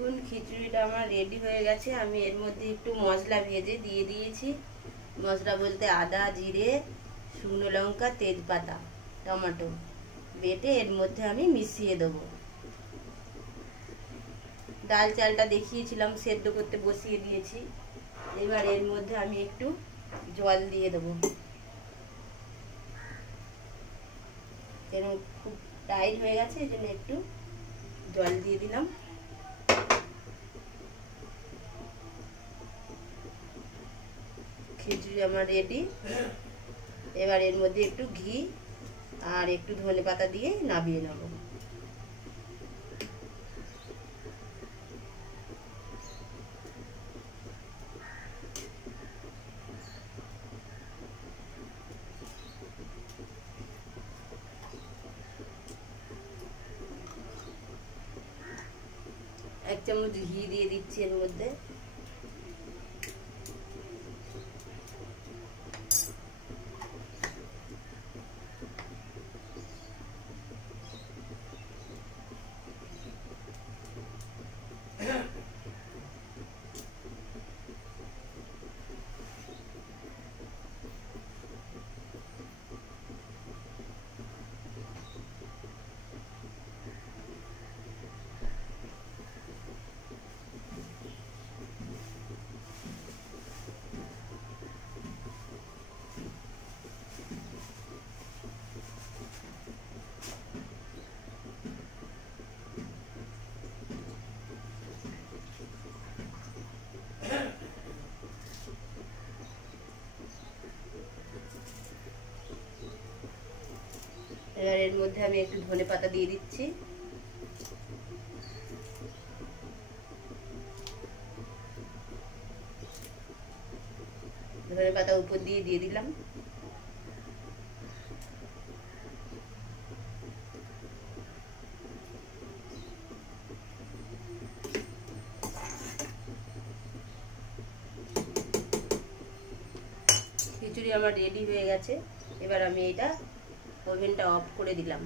দেখুন খিচুড়িটা আমার রেডি হয়ে গেছে। আমি এর মধ্যে একটু মশলা ভেজে দিয়ে দিয়েছি। মশলা বলতে আদা, জিরে, শুকনো লঙ্কা, তেজপাতা, টমেটো বেটে এর মধ্যে আমি মিশিয়ে দেবো। ডাল চালটা দেখিয়েছিলাম, সেদ্ধ করতে বসিয়ে দিয়েছি। এবার এর মধ্যে আমি একটু জল দিয়ে দেবো। এরকম খুব টাইট হয়ে গেছে, এই জন্য একটু জল দিয়ে দিলাম। খিচুড়ি আমার রেডি। এবার এর মধ্যে একটু ঘি আর একটু ধনেপাতা দিয়ে নামিয়ে নেব। এক চামচ ঘি দিয়ে দিচ্ছি এর মধ্যে। এবার এর মধ্যে আমি একটু ধনেপাতা দিয়ে দিচ্ছি। ধনেপাতা উপর দিয়ে দিলাম। খিচুড়ি আমার রেডি হয়ে গেছে। এবার আমি এটা ওভেনটা অফ করে দিলাম।